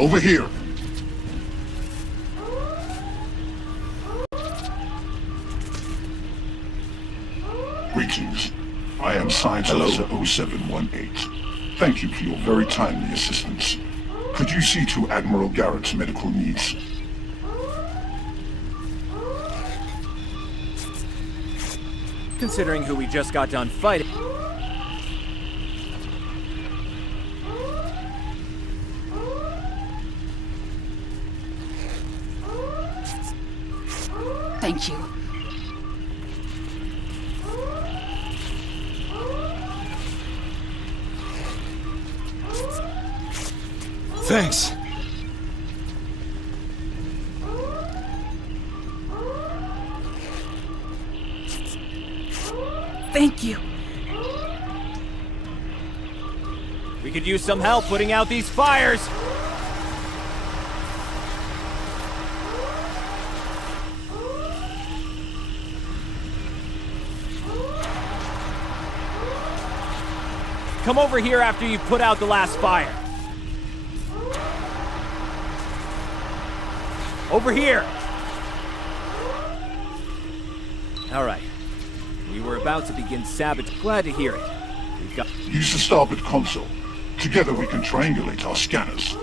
Over here! Greetings. I am Science Officer 0718. Thank you for your very timely assistance. Could you see to Admiral Garrett's medical needs? Considering who we just got done fighting. Thank you. Thanks. Thank you. We could use some help putting out these fires. Come over here after you've put out the last fire. Over here! Alright. We were about to begin sabotage. Glad to hear it. We've got... Use the starboard console. Together we can triangulate our scanners.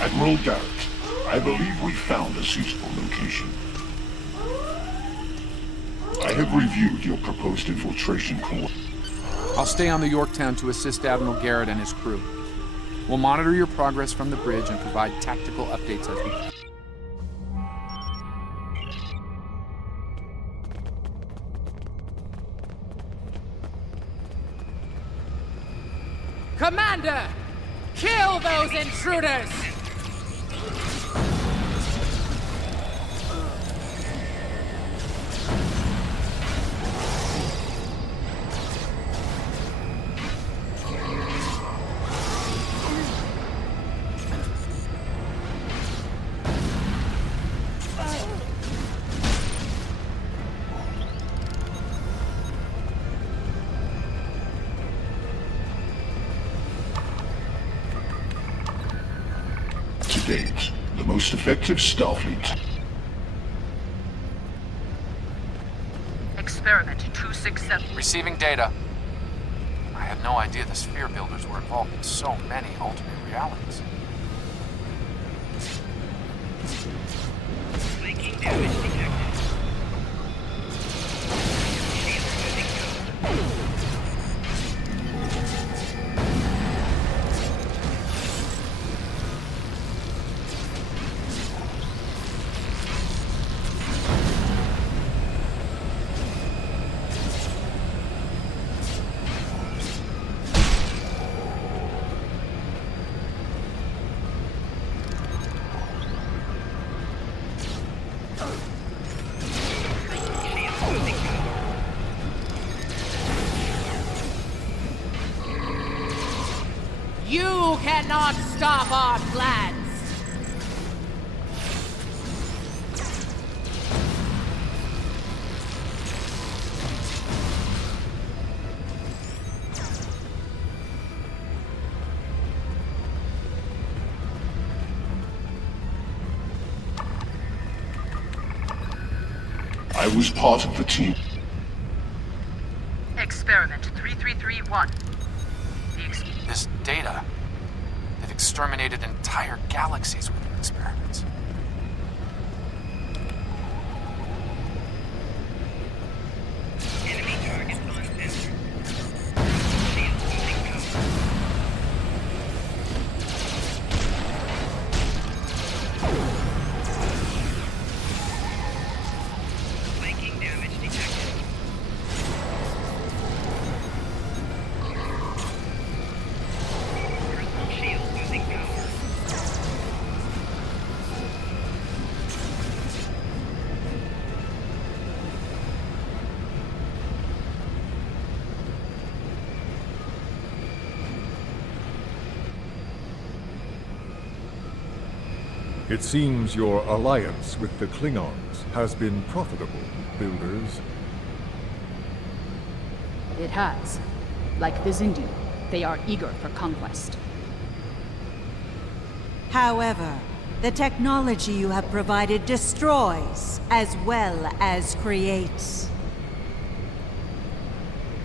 Admiral Garrett, I believe we found a suitable location. I have reviewed your proposed infiltration coordinates. I'll stay on the Yorktown to assist Admiral Garrett and his crew. We'll monitor your progress from the bridge and provide tactical updates as we... Commander! Kill those intruders! To date, the most effective Starfleet. Experiment 267. Receiving data. I had no idea the sphere builders were involved in so many alternate realities. Making damage detected. You cannot stop our plans! I was part of the team. Experiment 3331. This data, they've exterminated entire galaxies with their experiments. Enemy target on sensor. Flanking damage detected. Personal shield losing power. It seems your alliance with the Klingons has been profitable, Builders. It has. Like the Zindi, they are eager for conquest. However, the technology you have provided destroys as well as creates.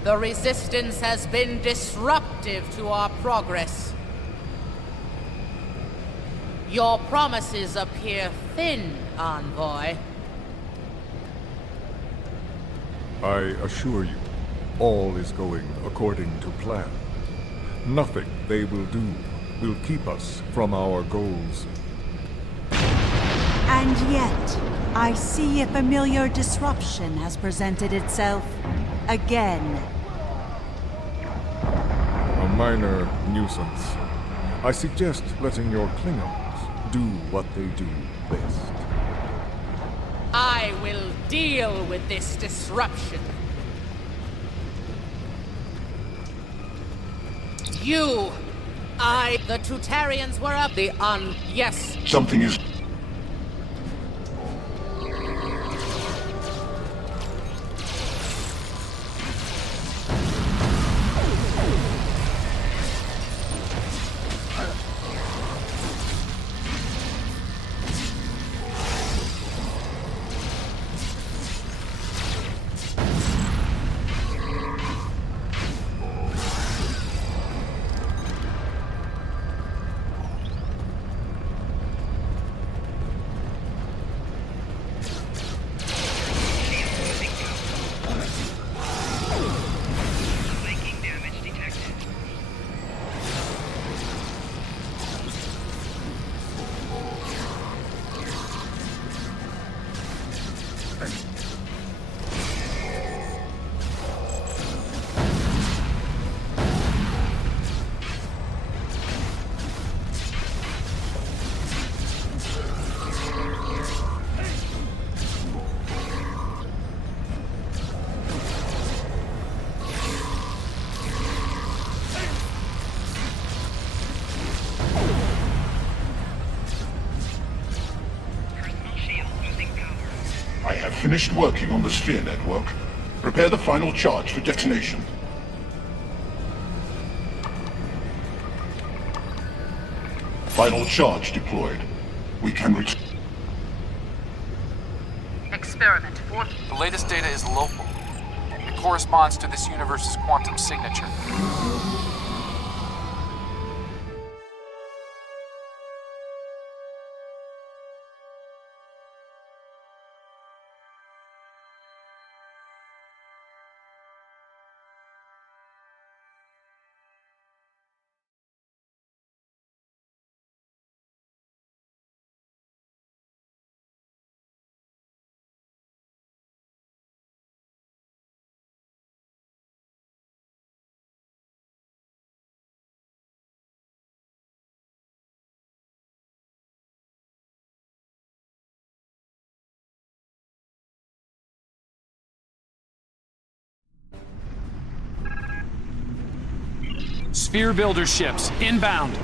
The Resistance has been disruptive to our progress. Your promises appear thin, Envoy. I assure you, all is going according to plan. Nothing they will do will keep us from our goals. And yet, I see a familiar disruption has presented itself again. A minor nuisance. I suggest letting your Klingons do what they do best. I will deal with this disruption. The Tutarians were up yes. Something is... Flanking damage detected. Personal shield losing power. I have finished working on the sphere network. Prepare the final charge for detonation. Final charge deployed. We can reach... Experiment 4. The latest data is local. It corresponds to this universe's quantum signature. Sphere builder ships, inbound. We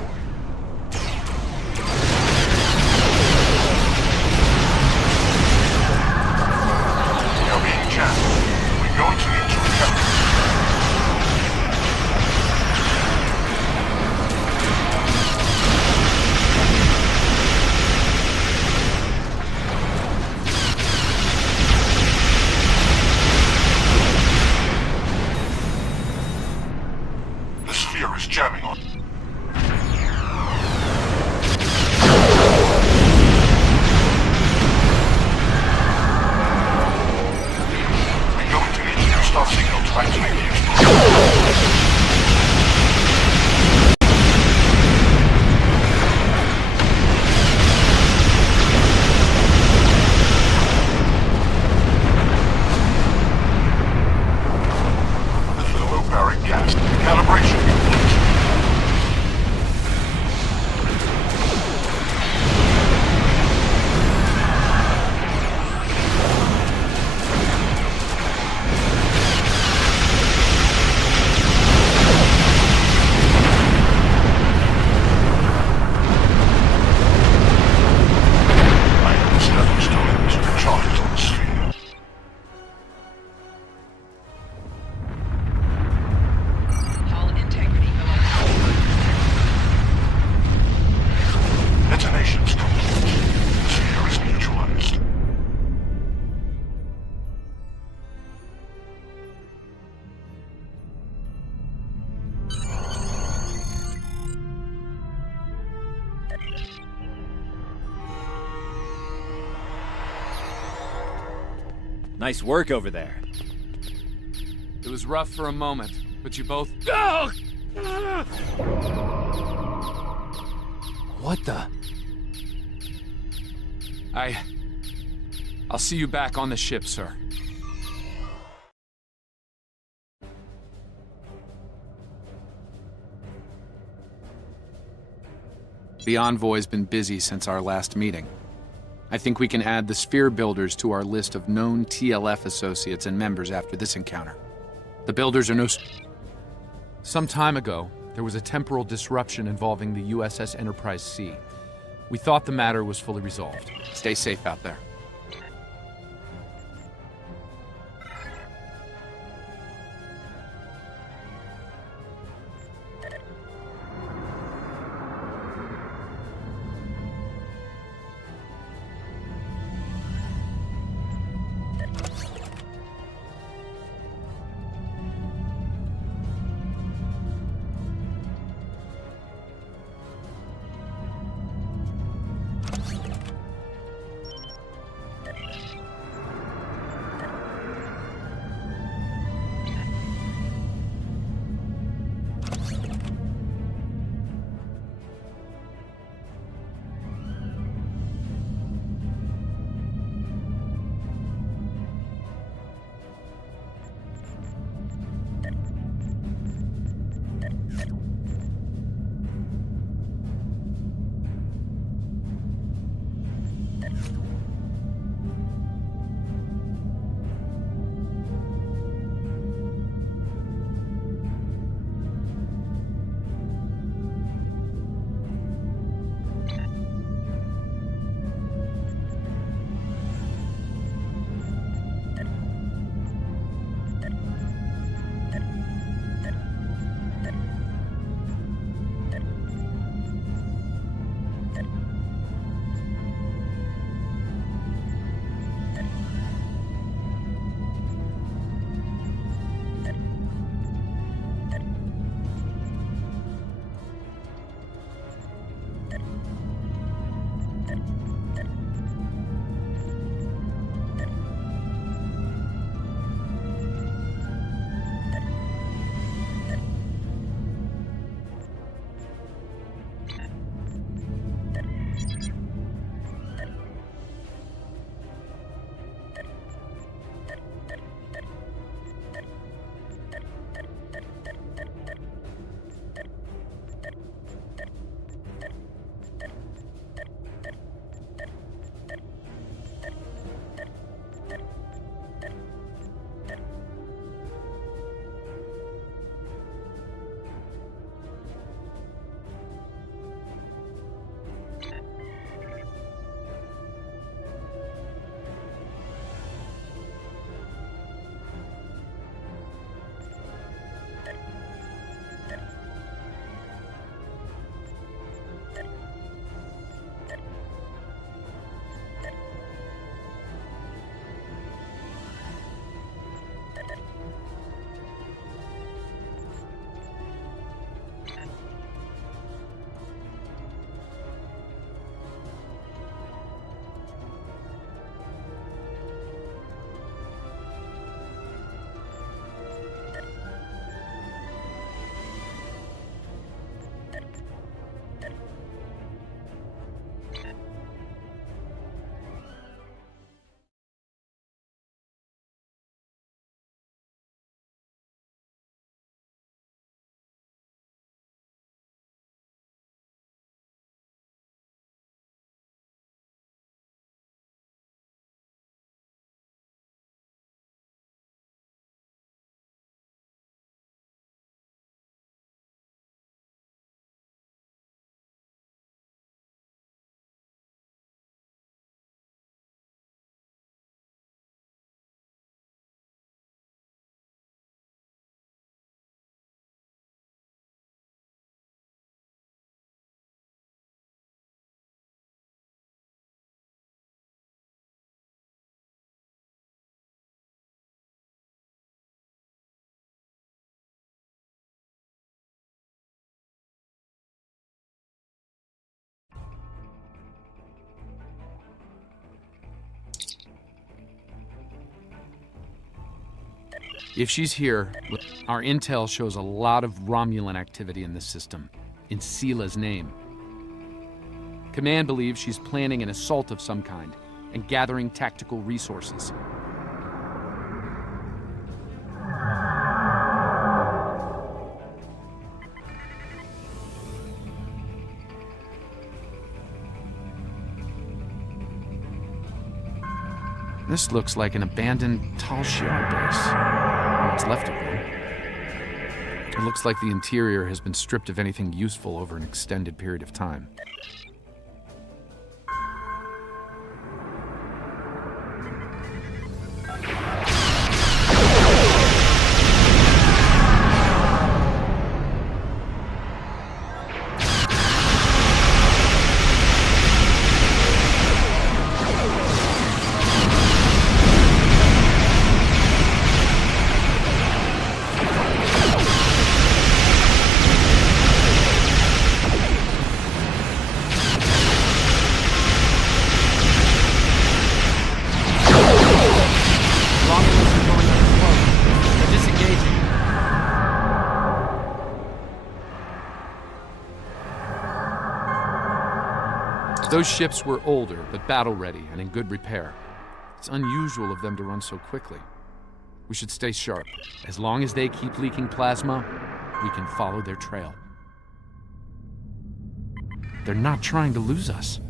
are being jammed. We're going to need to recover. The sphere is jamming on. Nice work over there. It was rough for a moment, but you both... What the? I'll see you back on the ship, sir. The Envoy's been busy since our last meeting. I think we can add the Sphere Builders to our list of known TLF associates and members after this encounter. The Builders are no... Some time ago, there was a temporal disruption involving the USS Enterprise C. We thought the matter was fully resolved. Stay safe out there. If she's here, our intel shows a lot of Romulan activity in this system, in Seela's name. Command believes she's planning an assault of some kind and gathering tactical resources. This looks like an abandoned Tal Shiar base. What's left of one. It looks like the interior has been stripped of anything useful over an extended period of time. Those ships were older, but battle-ready and in good repair. It's unusual of them to run so quickly. We should stay sharp. As long as they keep leaking plasma, we can follow their trail. They're not trying to lose us.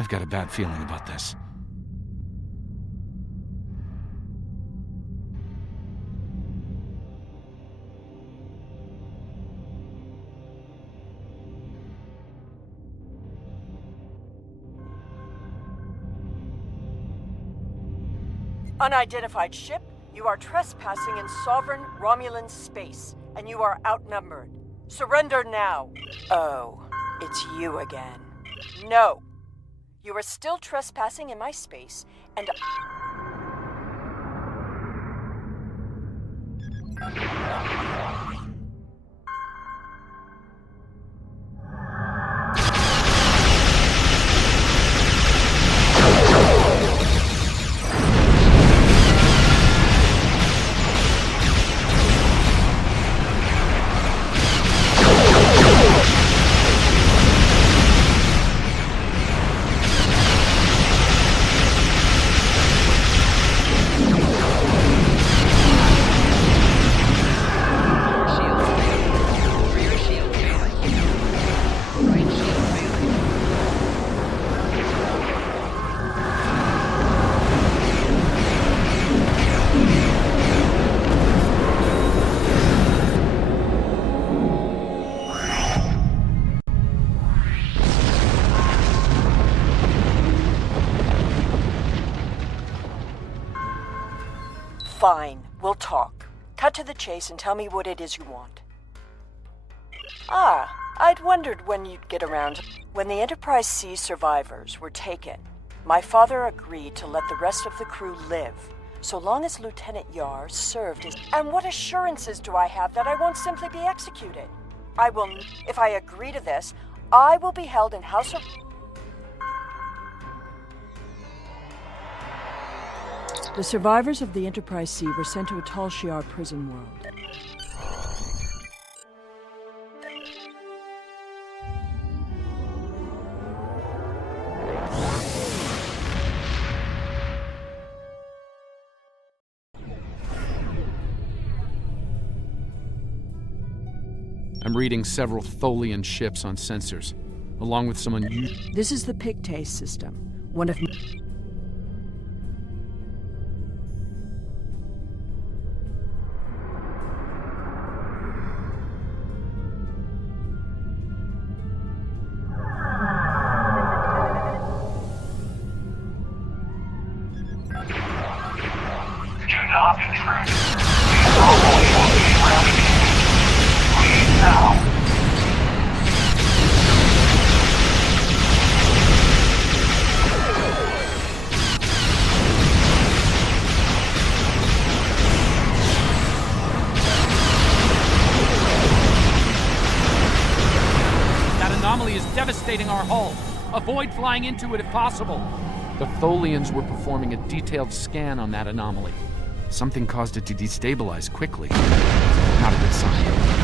I've got a bad feeling about this. Unidentified ship, you are trespassing in sovereign Romulan space, and you are outnumbered. Surrender now. Oh, it's you again. No. You are still trespassing in my space, and... Fine, we'll talk. Cut to the chase and tell me what it is you want. Ah, I'd wondered when you'd get around. When the Enterprise C survivors were taken, my father agreed to let the rest of the crew live, so long as Lieutenant Yar served as... And what assurances do I have that I won't simply be executed? I will... If I agree to this, I will be held in house of... The survivors of the Enterprise C were sent to a Tal Shiar prison world. I'm reading several Tholian ships on sensors, along with some unusual... This is the Pictet system, one of... Devastating our hull. Avoid flying into it if possible. The Tholians were performing a detailed scan on that anomaly. Something caused it to destabilize quickly. Not a good sign.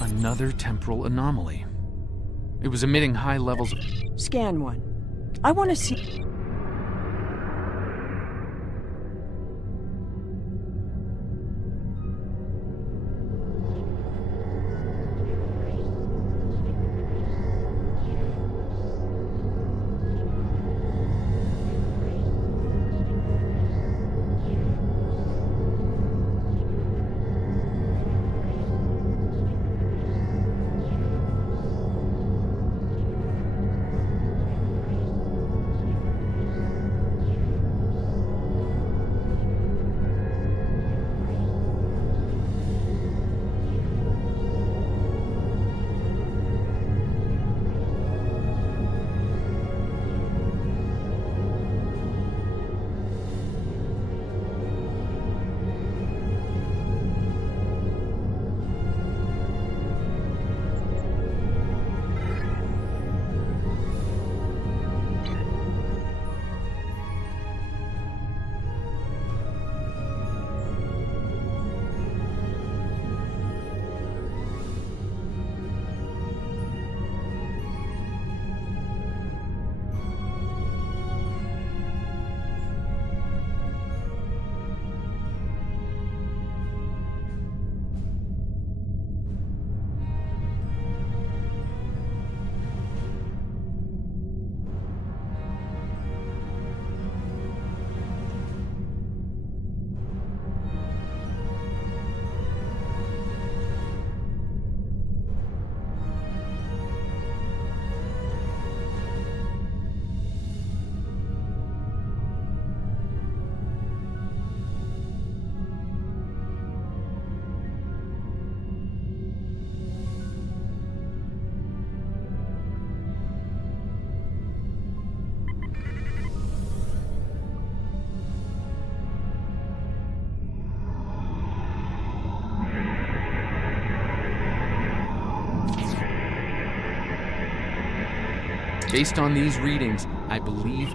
Another temporal anomaly. It was emitting high levels of... Scan one. I want to see... Based on these readings, I believe...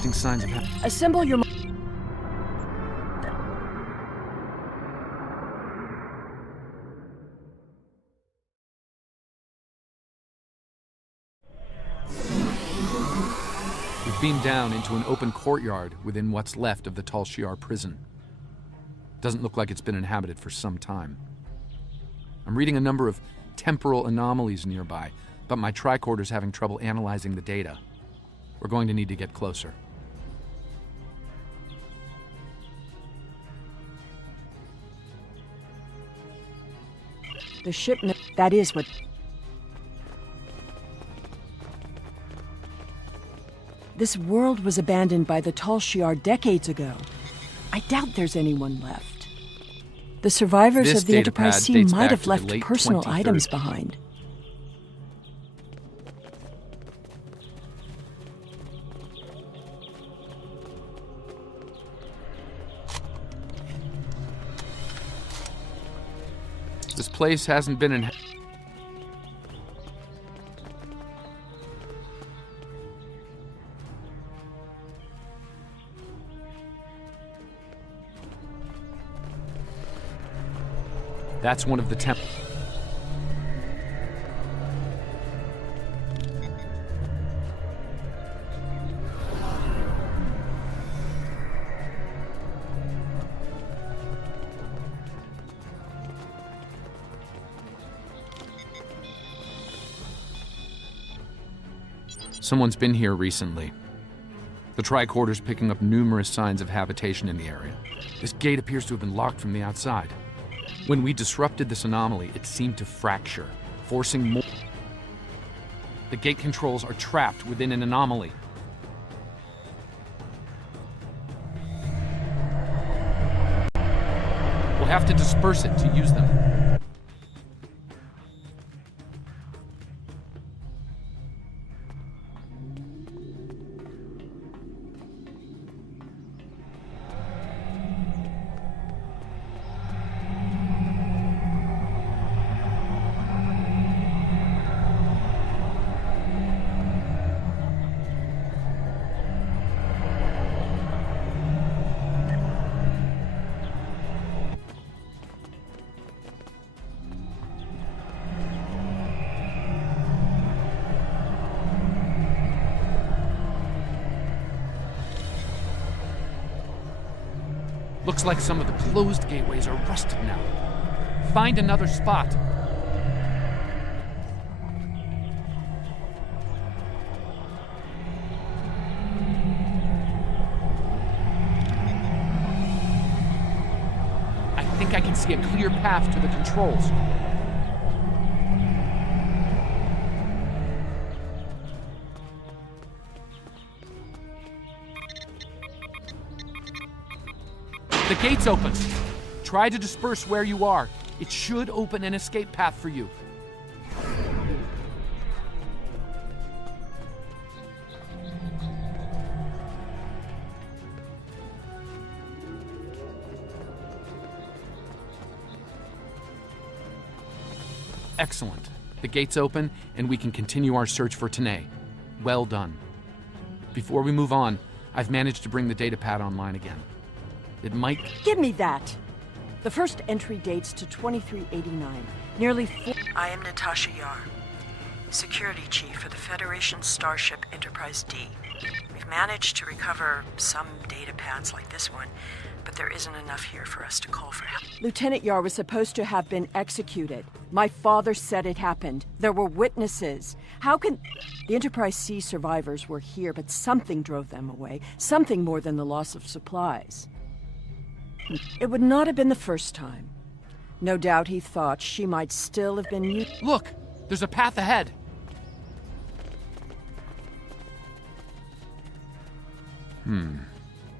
detecting signs of... Assemble your... We've beamed down into an open courtyard within what's left of the Tal Shiar prison. Doesn't look like it's been inhabited for some time. I'm reading a number of temporal anomalies nearby, but my tricorder's having trouble analyzing the data. We're going to need to get closer. The shipment, that is what... This world was abandoned by the Tal Shiar decades ago. I doubt there's anyone left. The survivors This of the Enterprise datapad C dates might back have to the left late personal 2030s. items behind. This place hasn't been in... That's one of the temp... Someone's been here recently. The tricorder's picking up numerous signs of habitation in the area. This gate appears to have been locked from the outside. When we disrupted this anomaly, it seemed to fracture, forcing more... The gate controls are trapped within an anomaly. We'll have to disperse it to use them. Looks like some of the closed gateways are rusted now. Find another spot. I think I can see a clear path to the controls. The gate's open. Try to disperse where you are. It should open an escape path for you. Excellent. The gate's open, and we can continue our search for Tanae. Well done. Before we move on, I've managed to bring the datapad online again. It might... Give me that! The first entry dates to 2389. Nearly 4... I am Natasha Yar, Security Chief for the Federation Starship Enterprise D. We've managed to recover some data pads like this one, but there isn't enough here for us to call for help. Lieutenant Yar was supposed to have been executed. My father said it happened. There were witnesses. How can... The Enterprise C survivors were here, but something drove them away. Something more than the loss of supplies. It would not have been the first time. No doubt he thought she might still have been used. Look! There's a path ahead!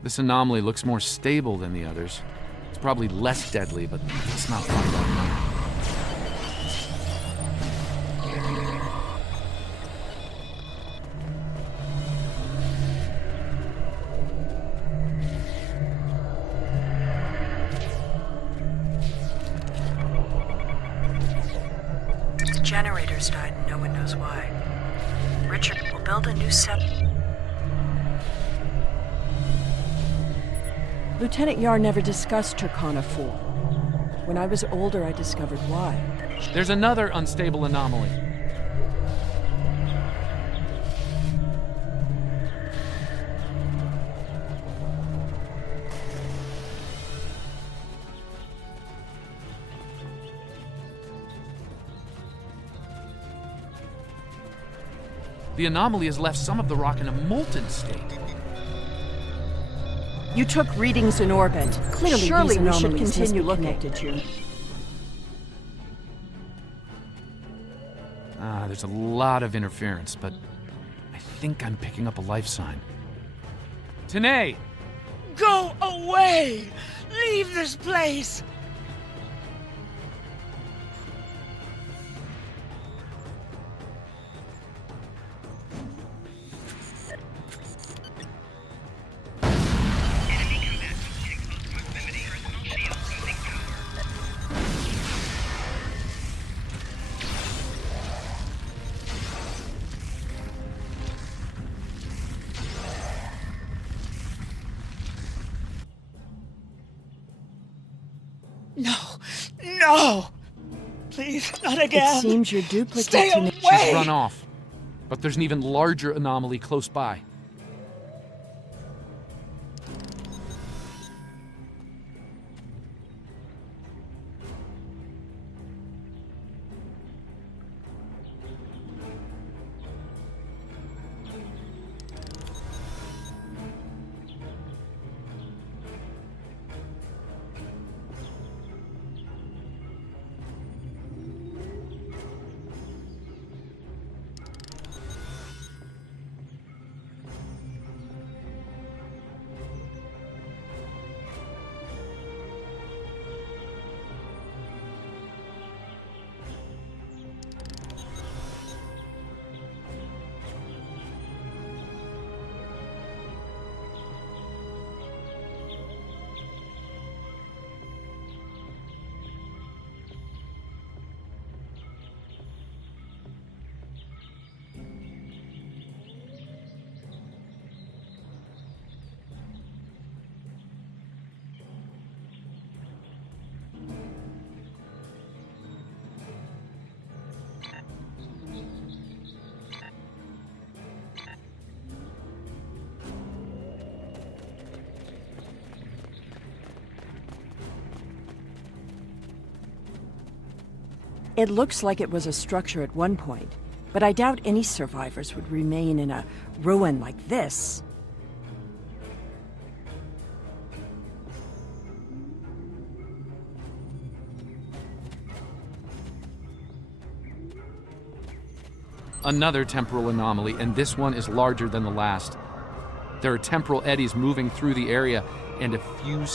This anomaly looks more stable than the others. It's probably less deadly, but it's not fun. The generators died and no one knows why. Richard will build a new set. Lieutenant Yar never discussed Turkana 4. When I was older, I discovered why. There's another unstable anomaly. The anomaly has left some of the rock in a molten state. You took readings in orbit. Clearly, Surely these we should anomalies continue must be looking. connected to. There's a lot of interference, but I think I'm picking up a life sign. Tanae! Go away! Leave this place! No! No! Please, not again! It seems your duplicate Stay away! She's run off. But there's an even larger anomaly close by. It looks like it was a structure at one point, but I doubt any survivors would remain in a ruin like this. Another temporal anomaly, and this one is larger than the last. There are temporal eddies moving through the area, and a few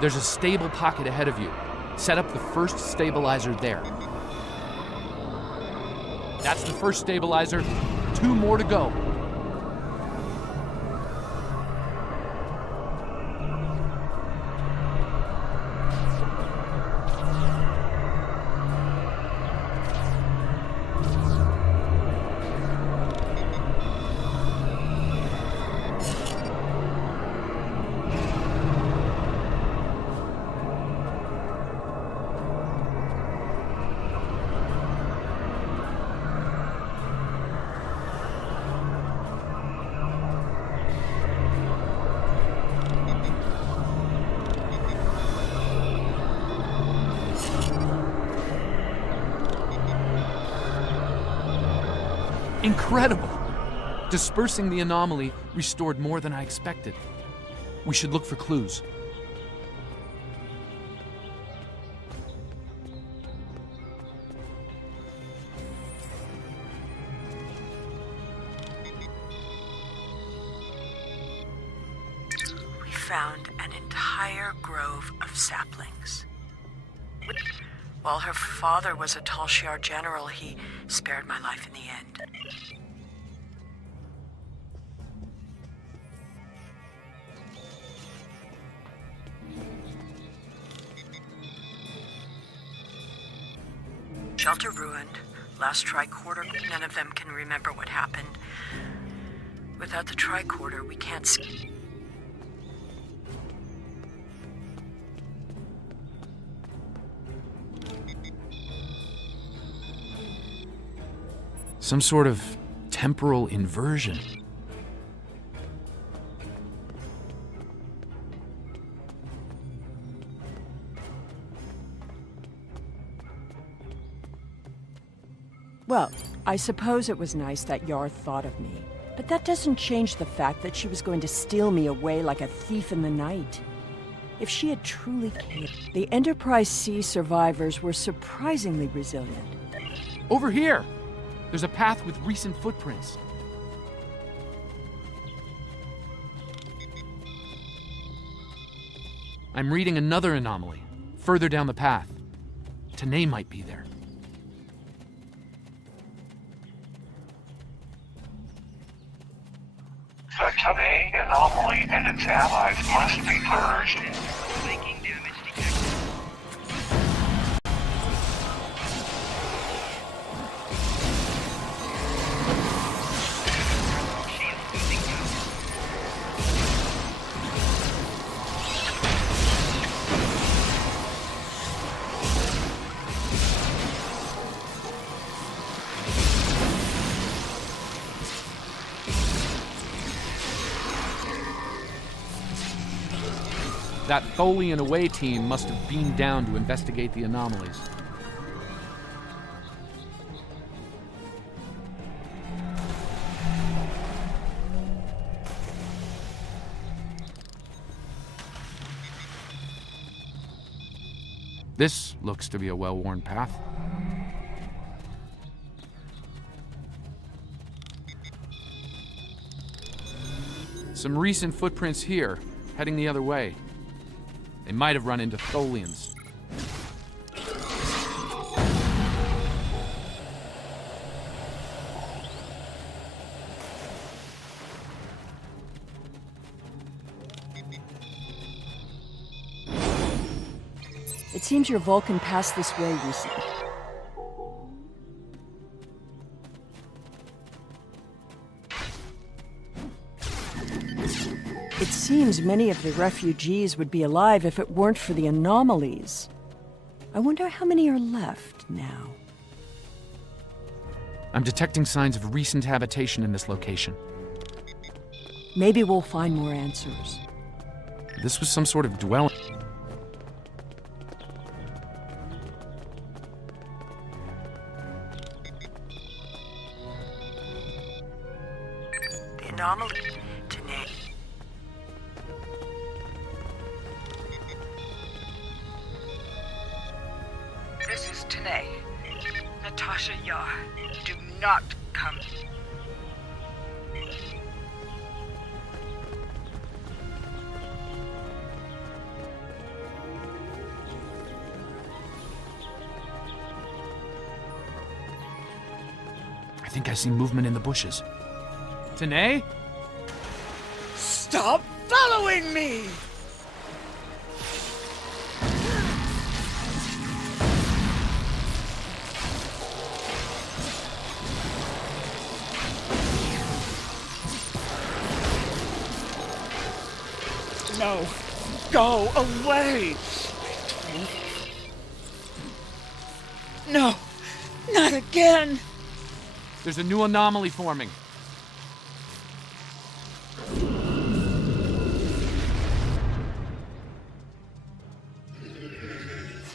There's a stable pocket ahead of you. Set up the first stabilizer there. That's the first stabilizer. 2 more to go. Incredible! Dispersing the anomaly restored more than I expected. We should look for clues. We found an entire grove of saplings. While her father was a Tal Shiar general, he spared my life in the end. Shelter ruined. Last tricorder, none of them can remember what happened. Without the tricorder, we can't see. Some sort of temporal inversion. Well, I suppose it was nice that Yar thought of me. But that doesn't change the fact that she was going to steal me away like a thief in the night. If she had truly cared, the Enterprise C survivors were surprisingly resilient. Over here! There's a path with recent footprints. I'm reading another anomaly, further down the path. Tanae might be there. The Khaaaaan anomaly and its allies must be purged. Making damage detected. Shield losing power. That Tholian away team must have beamed down to investigate the anomalies. This looks to be a well-worn path. Some recent footprints here, heading the other way. They might have run into Tholians. It seems your Vulcan passed this way recently. It seems many of the refugees would be alive if it weren't for the anomalies. I wonder how many are left now. I'm detecting signs of recent habitation in this location. Maybe we'll find more answers. This was some sort of dwelling. The anomaly. Tanae. This is Tanae. Natasha Yar. Do not come. I think I see movement in the bushes. Tanae? Stop following me! No. Go away! No. Not again! There's a new anomaly forming.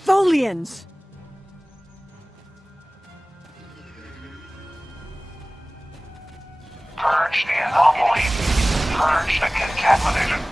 Tholians! Purge the anomaly. Purge the contamination.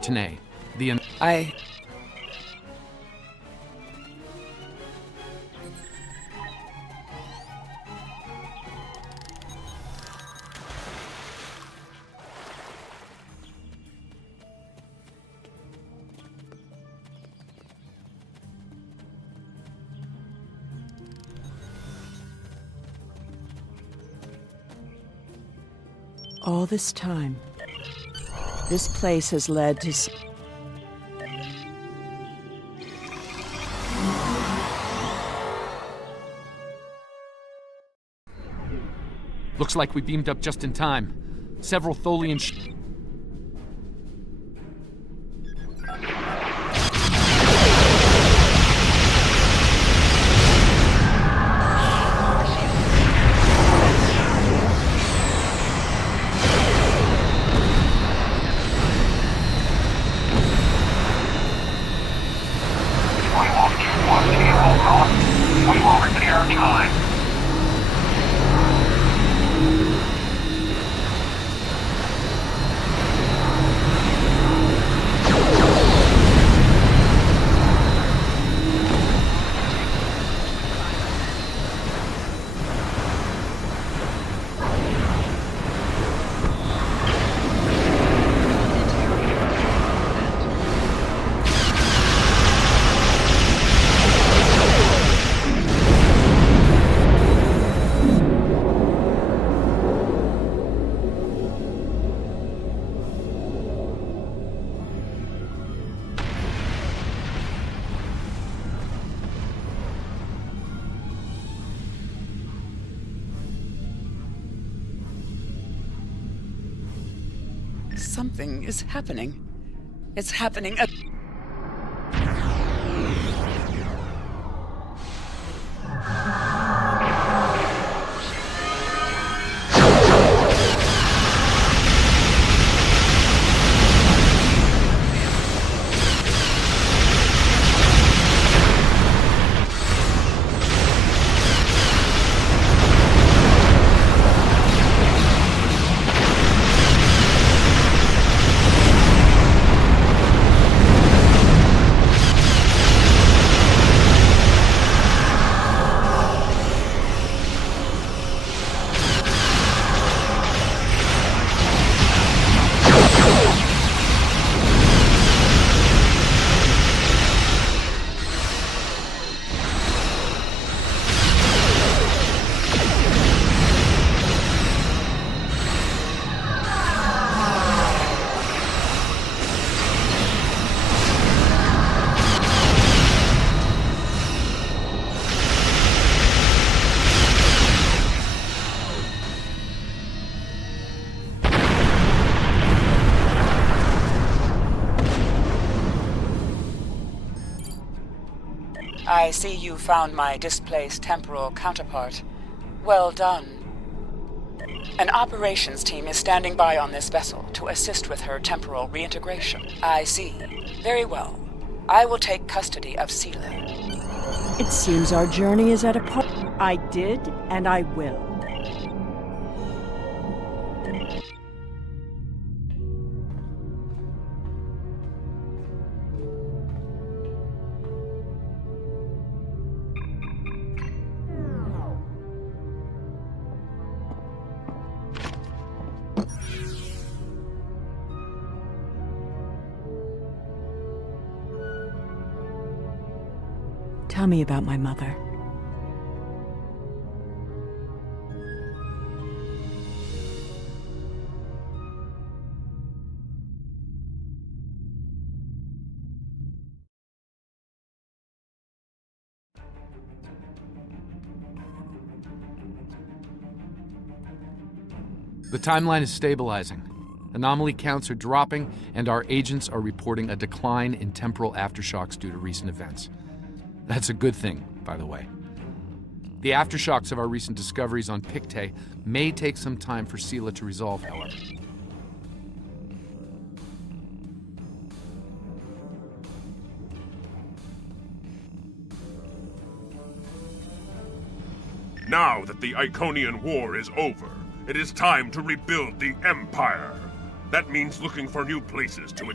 Tanae, All this time, this place has led to... Looks like we beamed up just in time. Several Tholian We will repair time. Something is happening. It's happening. I see you found my displaced temporal counterpart. Well done. An operations team is standing by on this vessel to assist with her temporal reintegration. I see. Very well. I will take custody of Seela. It seems our journey is at a point. I did, and I will. Tell me about my mother. The timeline is stabilizing. Anomaly counts are dropping, and our agents are reporting a decline in temporal aftershocks due to recent events. That's a good thing, by the way. The aftershocks of our recent discoveries on Pictet may take some time for Seela to resolve, however. Now that the Iconian War is over, it is time to rebuild the Empire. That means looking for new places to